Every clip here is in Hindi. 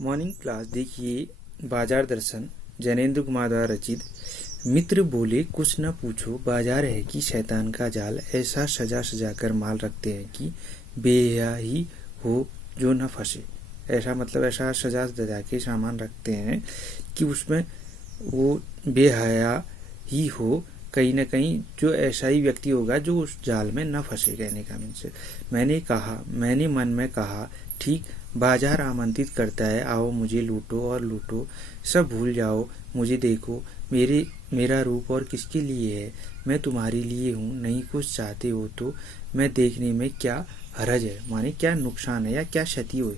मॉर्निंग क्लास देखिए। बाजार दर्शन जैनेन्द्र कुमार द्वारा रचित। मित्र बोले कुछ न पूछो, बाजार है कि शैतान का जाल, ऐसा सजा सजा कर माल रखते हैं कि बेहया ही हो जो न फंसे। ऐसा मतलब ऐसा सजा सजा के सामान रखते हैं कि उसमें वो बेहया ही हो, कहीं न कहीं जो ऐसा ही व्यक्ति होगा जो उस जाल में न फंसे। कहने का मीन्स मैंने मन में कहा, ठीक बाजार आमंत्रित करता है, आओ मुझे लूटो और लूटो, सब भूल जाओ, मुझे देखो, मेरा रूप और किसके लिए है, मैं तुम्हारे लिए हूँ, नहीं कुछ चाहते हो तो मैं देखने में क्या हरज है, माने क्या नुकसान है या क्या क्षति हुई।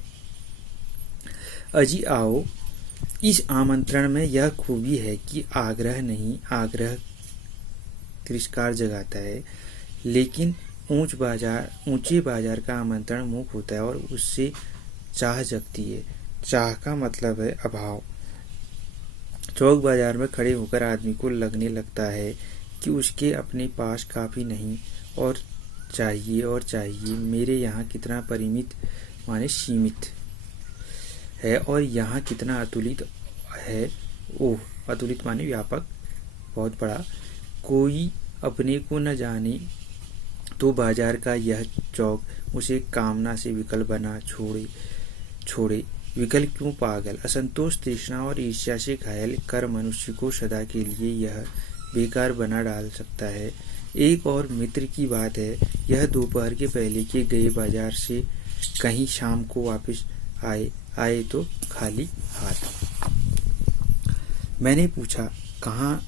अजी आओ। इस आमंत्रण में यह खूबी है कि आग्रह नहीं, आग्रह तिरस्कार जगाता है, लेकिन ऊंचे बाजार का आमंत्रण मुख होता है और उससे चाह जगती है। चाह का मतलब है अभाव। चौक बाजार में खड़े होकर आदमी को लगने लगता है कि उसके अपने पास काफी नहीं और चाहिए, मेरे यहाँ कितना परिमित माने सीमित है और यहाँ कितना अतुलित है। ओह, अतुलित माने व्यापक, बहुत बड़ा। कोई अपने को न जाने तो बाजार का यह चौक उसे कामना से विकल बना छोड़े। विकल क्यों पागल, असंतोष, तृष्णा और ईर्ष्या से घायल कर मनुष्य को सदा के लिए यह बेकार बना डाल सकता है। एक और मित्र की बात है, यह दोपहर के पहले के गए बाजार से कहीं शाम को वापस आए तो खाली हाथ। मैंने पूछा, कहाँ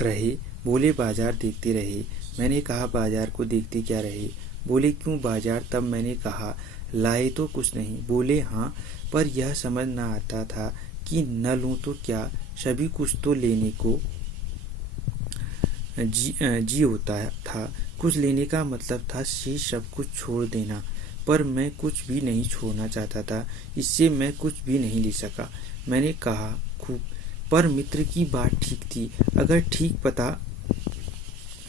रहे? बोले बाजार देखते रहे। मैंने कहा, बाजार को देखते क्या रहे? बोले क्यों बाजार? तब मैंने कहा, लाए तो कुछ नहीं। बोले हाँ, पर यह समझ न आता था कि न लूं तो क्या, सभी कुछ तो लेने को जी होता था। कुछ लेने का मतलब था शेष सब कुछ छोड़ देना, पर मैं कुछ भी नहीं छोड़ना चाहता था, इससे मैं कुछ भी नहीं ले सका। मैंने कहा, खूब, पर मित्र की बात ठीक थी। अगर ठीक पता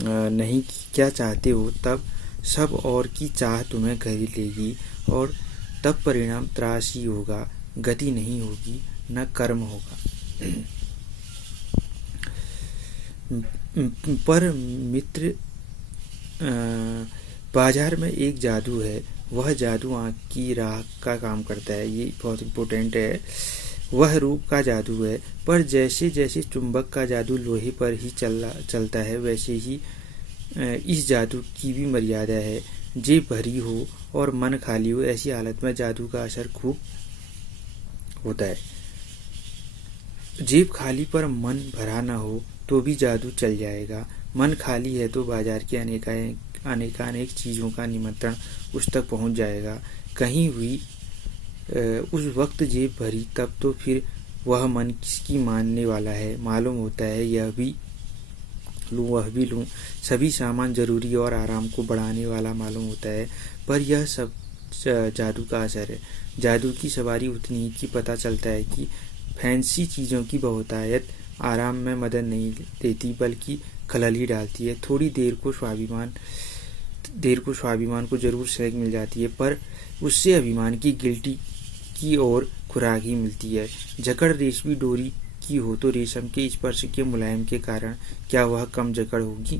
नहीं कि क्या चाहते हो, तब सब और की चाह तुम्हें घेर लेगी और तब परिणाम त्रास ही होगा, गति नहीं होगी, न कर्म होगा। पर मित्र, बाजार में एक जादू है, वह जादू आँख की राह का काम करता है। ये बहुत इम्पोर्टेंट है। वह रूप का जादू है, पर जैसे जैसे चुंबक का जादू लोहे पर ही चलता है, वैसे ही इस जादू की भी मर्यादा है। जेब भरी हो और मन खाली हो, ऐसी हालत में जादू का असर खूब होता है। जेब खाली पर मन भरा न हो तो भी जादू चल जाएगा। मन खाली है तो बाजार की अनेकानेक चीजों का निमंत्रण उस तक पहुंच जाएगा। कहीं हुई उस वक्त जेब भरी, तब तो फिर वह मन किसकी मानने वाला है। मालूम होता है यह भी लूं वह भी लूं, सभी सामान जरूरी और आराम को बढ़ाने वाला मालूम होता है, पर यह सब जादू का असर है। जादू की सवारी उतनी ही कि पता चलता है कि फैंसी चीजों की बहुतायत आराम में मदद नहीं देती, बल्कि खलल ही डालती है। थोड़ी देर को स्वाभिमान को जरूर सहज मिल जाती है, पर उससे अभिमान की गिल्टी की ओर खुराक ही मिलती है। जकड़ रेशमी डोरी की हो तो रेशम के स्पर्श के मुलायम के कारण क्या वह कम जकड़ होगी?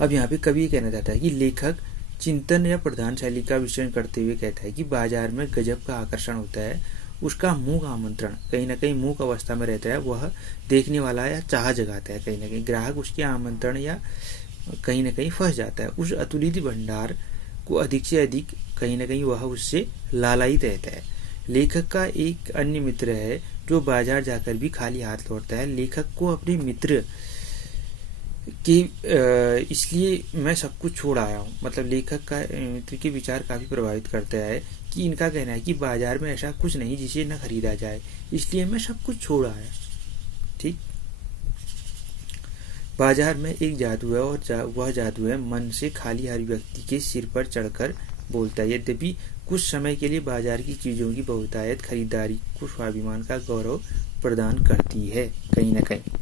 अब यहाँ पे कवि कहना चाहता है कि लेखक चिंतन या प्रधान शैली का विश्लेषण करते हुए कहता है कि बाजार में गजब का आकर्षण होता है। उसका मूक आमंत्रण कहीं न कहीं मूक अवस्था में रहता है, वह देखने वाला या चाह जगाता है। कहीं न कहीं ग्राहक उसके आमंत्रण या कहीं न कहीं फंस जाता है। उस अतुलित भंडार को अधिक से अधिक कहीं न कहीं वह उससे लालायित रहता है। लेखक का एक अन्य मित्र है जो बाजार जाकर भी खाली हाथ लौटता है। लेखक को अपने मित्र के इसलिए मैं सब कुछ छोड़ आया हूँ, मतलब लेखक का मित्र के विचार काफी प्रभावित करता है कि इनका कहना है कि बाजार में ऐसा कुछ नहीं जिसे न खरीदा जाए, इसलिए मैं सब कुछ छोड़ आया। ठीक, बाजार में एक जादू है और वह जादू है मन से खाली हर व्यक्ति के सिर पर चढ़कर बोलता है। यद्यपि कुछ समय के लिए बाजार की चीजों की बहुतायत खरीदारी को स्वाभिमान का गौरव प्रदान करती है कहीं न कहीं।